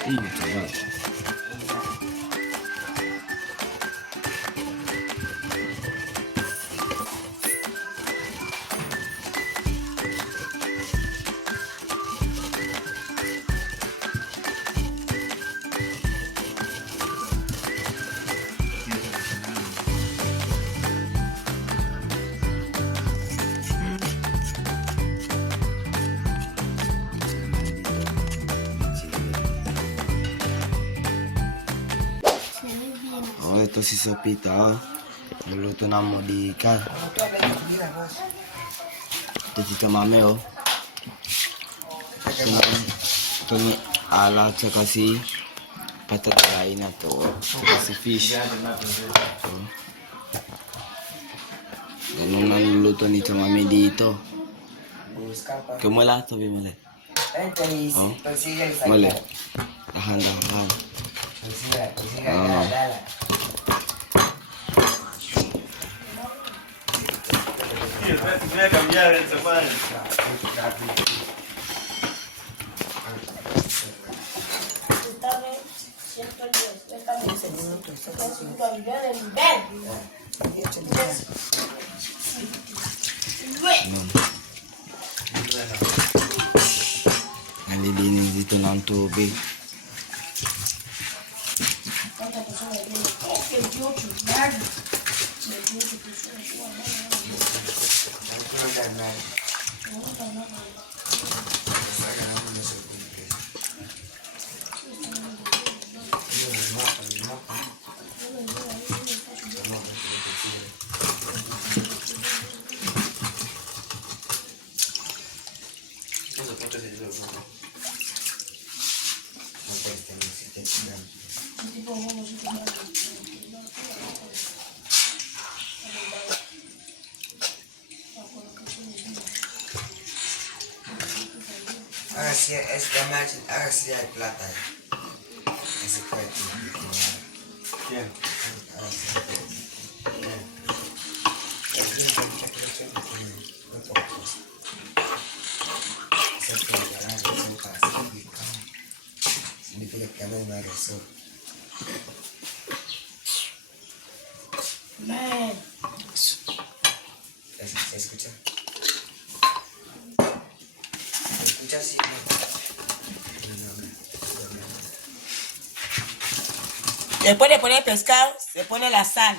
Sarap. Oh, ito si Sopita. Luluto na modika. Ito si Mami, oh. Ito ni ala tsaka si patatay na to. Tsaka si fish. Oh. Ganun na niluluto ni Mami dito. Kumala, sabi mo oh, mali. Dahan-dahan. Voy a cambiar el sofá. Nalilinis dito ng tubig. Es la máquina, ahora sí hay plata. Ese cuarto. ¿Quién? Significa que no hay más razón. ¿Se escucha? ¿Se escucha así? Después de poner el pescado, se pone la sal.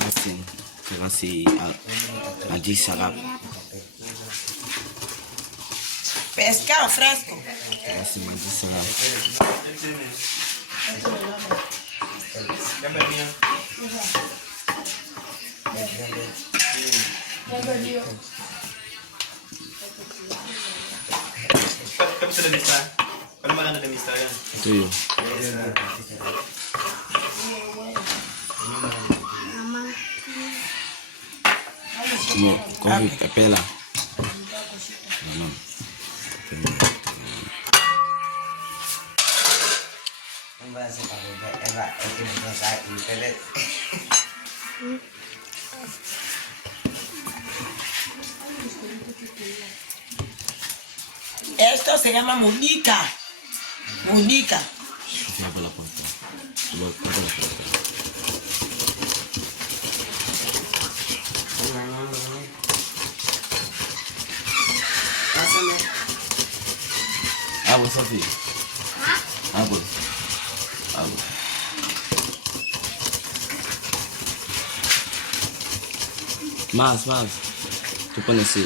Asin. Tsaka si Aji sarap. Pescado fresco. Tsaka si Aji sarap. Cámbiame el mío. Kamusta na lista? Paano maganda na lista yan? Ito yun. Como, coffee, pepela. Un vaso para volver. Eva, es que no sabe y ustedes. Esto se llama muñica. Muñica. Kaya pala po ito. Ito pala po ito. Pásame. Agua, Sofi. Agua. Agua. Más. Tú pones así.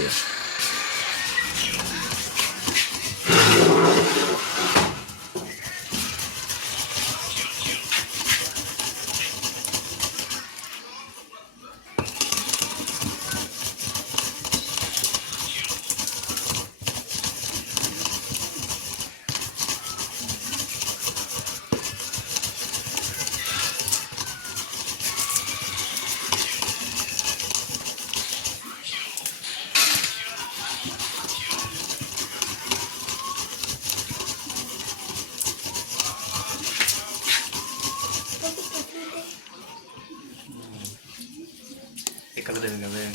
Ikaw din gabi.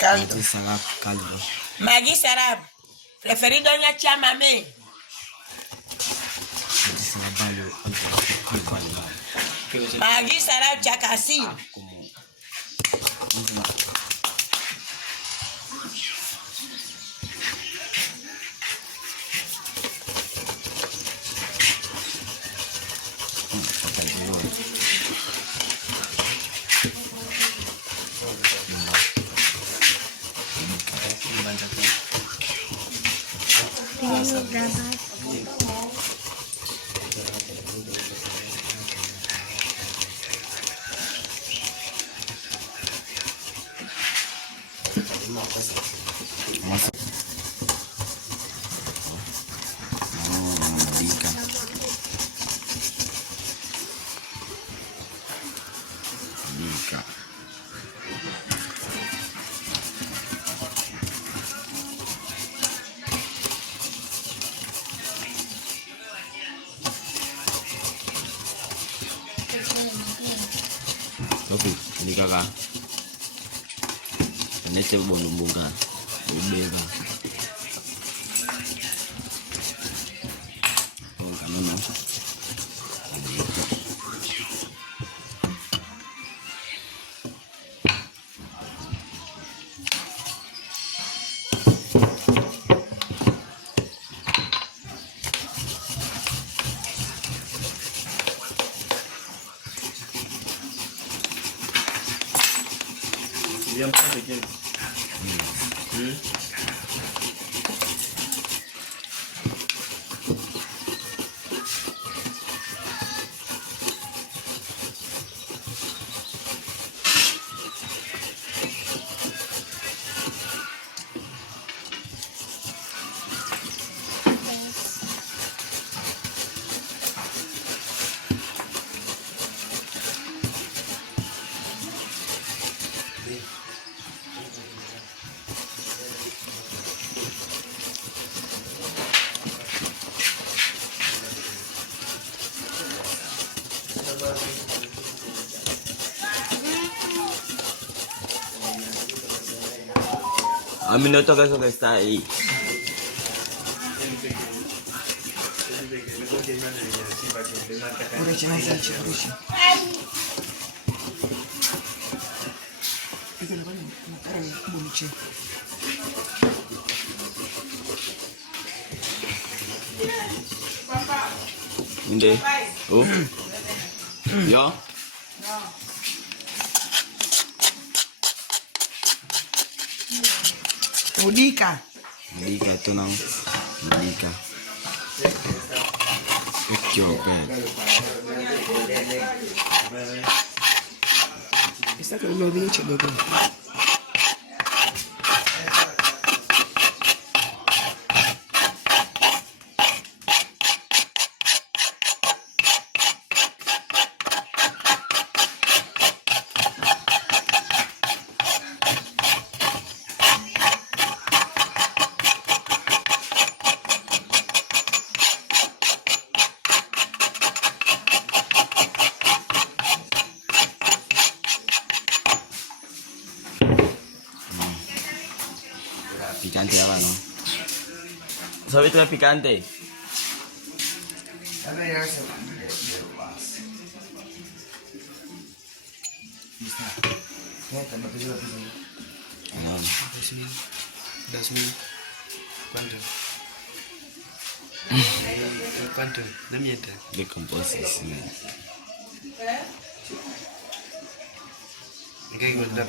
Caldo. Ito sarap, caldo. Maggi sarap. Preferido niya chamame. Ito sarap balo. Maggi sarap chakasi. Masuk. Ikan. Ikan. Sophie, hindi ka ka. Hindi siya bumbong ka. Ube ka. Oh, ano no? Dito. Diyan pa, bigyan. Minuto ka sa está ahí. Urechi na urechi, urechi. Ito na ba yun? Parang bunichi. Hindi. Oh. Yo. Udika. Hindi ka ito ng hindi ka. Ethiopia. Está con lo binichi dogo. Picante ya va, ¿no? ¿Sabes tú picante? Sabi niya sa Ano? 10,000. ¿Cuánto? ¿Cuánto? No mientas. Decomposición. ¿Qué encuentras?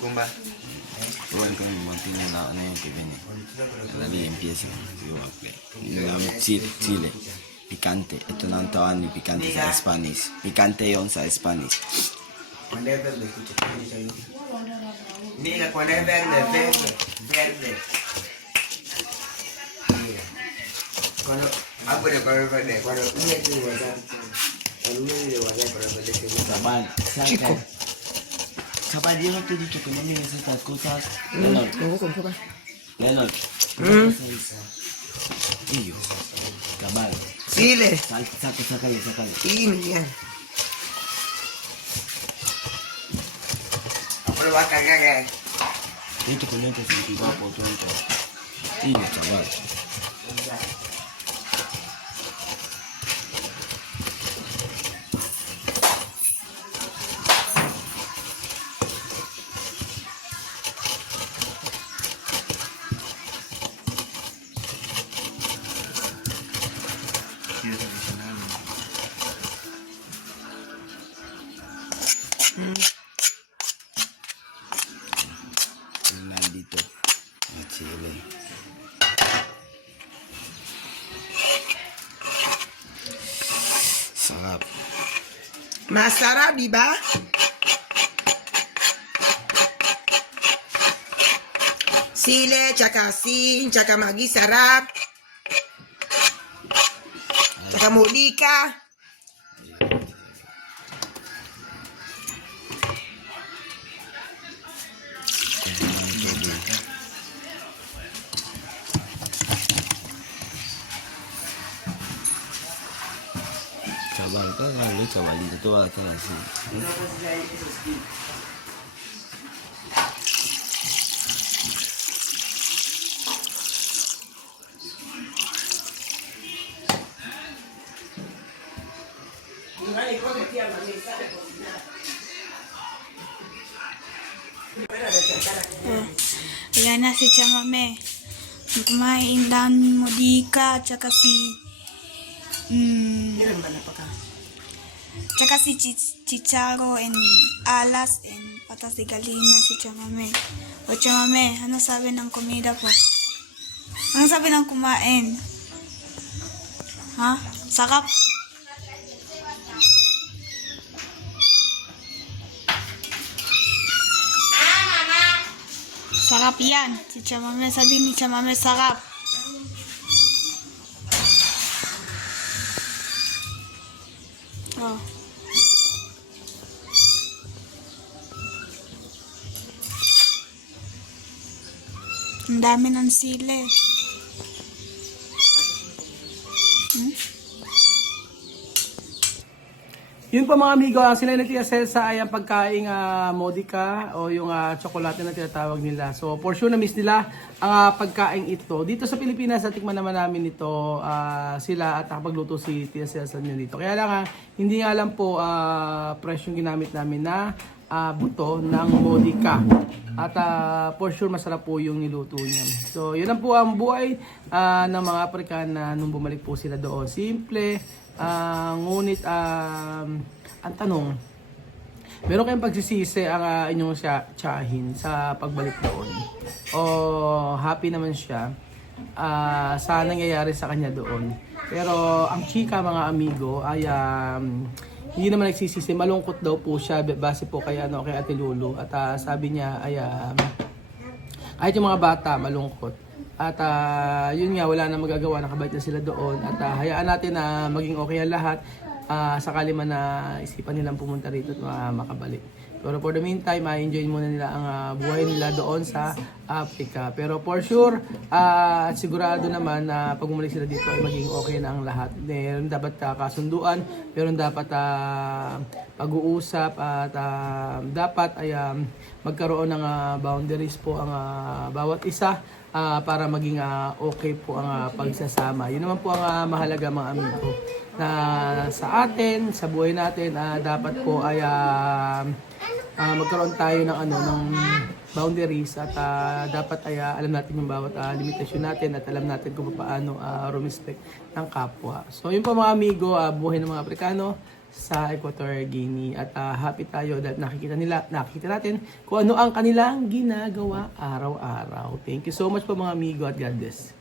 ¿Cómo va? Igual que me mantiene la año que viene. La ley empieza. Chile. Picante. Esto no estaba ni picante sa Spanish. Picante yon sa Spanish. Cuando es verde, escucha, mira, cuando es verde. Mira. Cuando es verde, cuando uno es de WhatsApp, cuando es verde, Sabal. Chico. Sabal, yo no te he dicho que no mires estas cosas. Leonard. Luego con copa. Leonard. Y yo. Cabal. Sile. Sácale. Ini ya. Pero va a cagar. Dito ponete sentivapo tutto. Io chaval. Nandito. May chili. Sarap. Masarap, di ba? Sile, tsaka asin, tsaka magi, sarap. Tsaka modika. Chaval, cágale, chavalito, tú vas a estar así. Ayan na si Chamame. Kumain ng modika, tsaka si... Ilan ba na pa ka? tsaka si chicharo and alas and patas de galina si Chamame. O Chamame, ano sabi ng komida po? Ano sabi ng kumain? Ha? Sarap? Sarap yan. Si Chamame, sabi ni Chamame, sarap. Oh. Ang dami ng sili. Yun po mga amigo, ang sila nagtiasel sa ay ang pagkaing modika o yung tsokolate na tinatawag nila. So for sure na miss nila ang pagkaing ito. Dito sa Pilipinas, natikman naman namin ito sila at nakapagluto si Tia Celsa nyo dito. Kaya lang hindi nga lang po fresh yung ginamit namin na buto ng modika. At for sure masarap po yung niluto niya. So yun lang po ang buhay ng mga Afrikana nung bumalik po sila doon. Simple. Ngunit ang tanong, meron kayong pagsisisi ang inyong tiyahin sa pagbalik doon? O happy naman siya sa nangyayari sa kanya doon? Pero ang chika mga amigo ay hindi naman nagsisisi, malungkot daw po siya base po kay Ate Lulu. At sabi niya ay kahit yung mga bata malungkot. At yun nga, wala na magagawa, nakabait na sila doon. At hayaan natin na maging okay ang lahat. Sakali man na isipan nilang pumunta rito at makabalik. Pero for the meantime, enjoy muna nila ang buhay nila doon sa Africa. Pero for sure, at sigurado naman na pag bumalik sila dito ay maging okay na ang lahat. Meron dapat kasunduan, meron dapat pag-uusap at dapat ay magkaroon ng boundaries po ang bawat isa. Para maging okay po ang pagsasama. Yun naman po ang mahalaga mga amigo. Na sa atin, sa buhay natin, dapat po ay magkaroon tayo ng ng boundaries at dapat ay alam natin yung bawat limitasyon natin at alam natin kung paano rumespect ng kapwa. So yun po mga amigo, buhay ng mga Afrikano sa Equatorial Guinea at happy tayo dahil nakikita natin kung ano ang kanilang ginagawa araw-araw. Thank you so much po mga amigo at God bless.